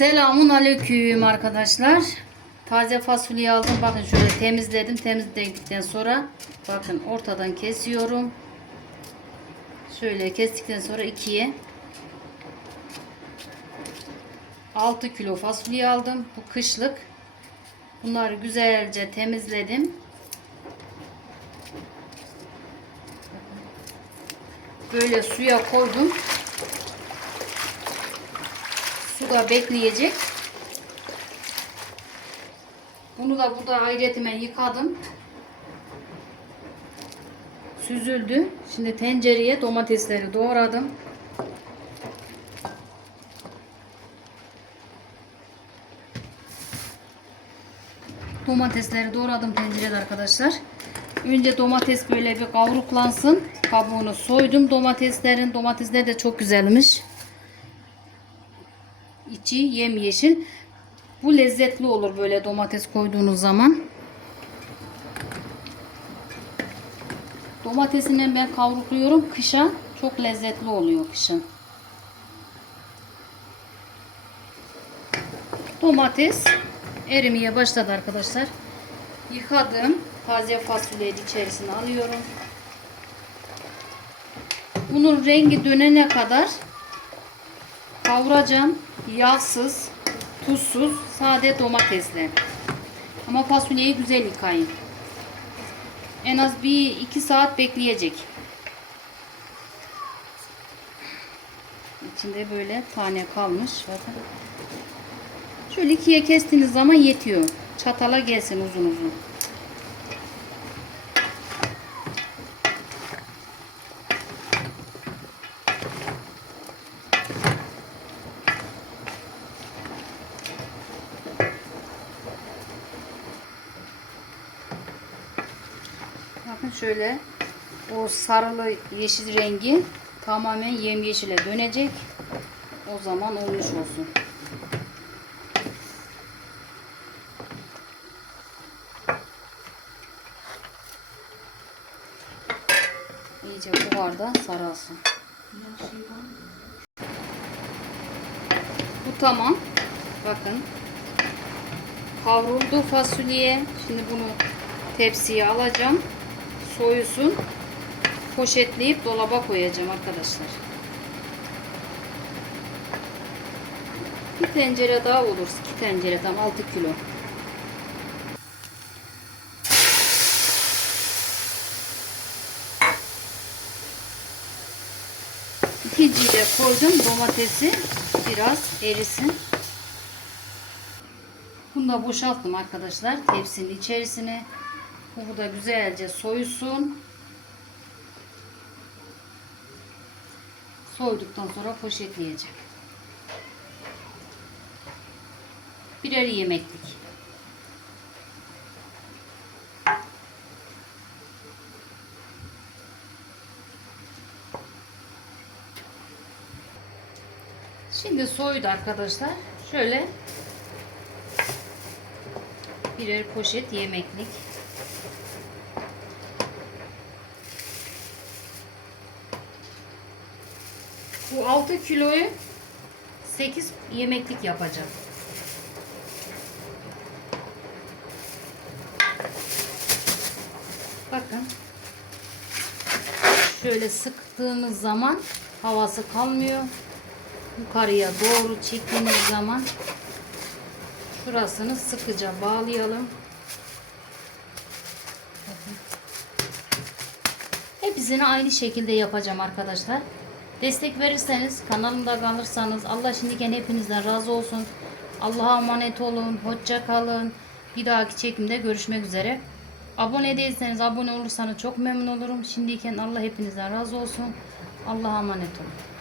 Selamun aleyküm arkadaşlar. Taze fasulye aldım. Bakın şöyle temizledim. Temizledikten sonra bakın ortadan kesiyorum. Şöyle kestikten sonra ikiye 6 kilo fasulye aldım. Bu kışlık. Bunları güzelce temizledim. Böyle suya koydum. Suda bekleyecek. Bunu da burada ayrıyeten yıkadım. Süzüldü. Şimdi tencereye domatesleri doğradım. Domatesleri doğradım tencerede arkadaşlar. Önce domates böyle bir kavruklansın. Kabuğunu soydum domateslerin. Domatesler de çok güzelmiş. İçi yemyeşil. Bu lezzetli olur böyle domates koyduğunuz zaman. Domatesini ben kavrukluyorum kışa. Çok lezzetli oluyor kışın. Domates erimeye başladı arkadaşlar. Yıkadım. Taze fasulyeyi içerisine alıyorum. Bunun rengi dönene kadar kavuracağım. Yağsız, tuzsuz, sade domatesle. Ama fasulyeyi güzel yıkayın. En az bir iki saat bekleyecek. İçinde böyle tane kalmış. Şöyle ikiye kestiğiniz zaman yetiyor. Çatala gelsin uzun uzun. Bakın şöyle o sarılı yeşil rengi tamamen yemyeşile dönecek. O zaman olmuş olsun. İyice buharda sarılsın. Bu tamam. Bakın. Kavruldu fasulye. Şimdi bunu tepsiye alacağım. Soyusun. Poşetleyip dolaba koyacağım arkadaşlar. Bir tencere daha olur. İki tencere tam 6 kilo. İkinciyi de koydum. Domatesi biraz erisin. Bunu da boşalttım arkadaşlar tepsinin içerisine. Bu burada güzelce soyusun. Soyduktan sonra poşetleyeceğim. Birer yemeklik. Şimdi soydu arkadaşlar. Şöyle birer poşet yemeklik. Bu 6 kiloyu 8 yemeklik yapacağım. Bakın. Şöyle sıktığınız zaman havası kalmıyor. Yukarıya doğru çektiğiniz zaman şurasını sıkıca bağlayalım. Hepsini aynı şekilde yapacağım arkadaşlar. Destek verirseniz, kanalımda kalırsanız Allah şimdiden hepinizden razı olsun. Allah'a emanet olun. Hoşça kalın. Bir dahaki çekimde görüşmek üzere. Abone değilseniz, abone olursanız çok memnun olurum. Şimdiyken Allah hepinizden razı olsun. Allah'a emanet olun.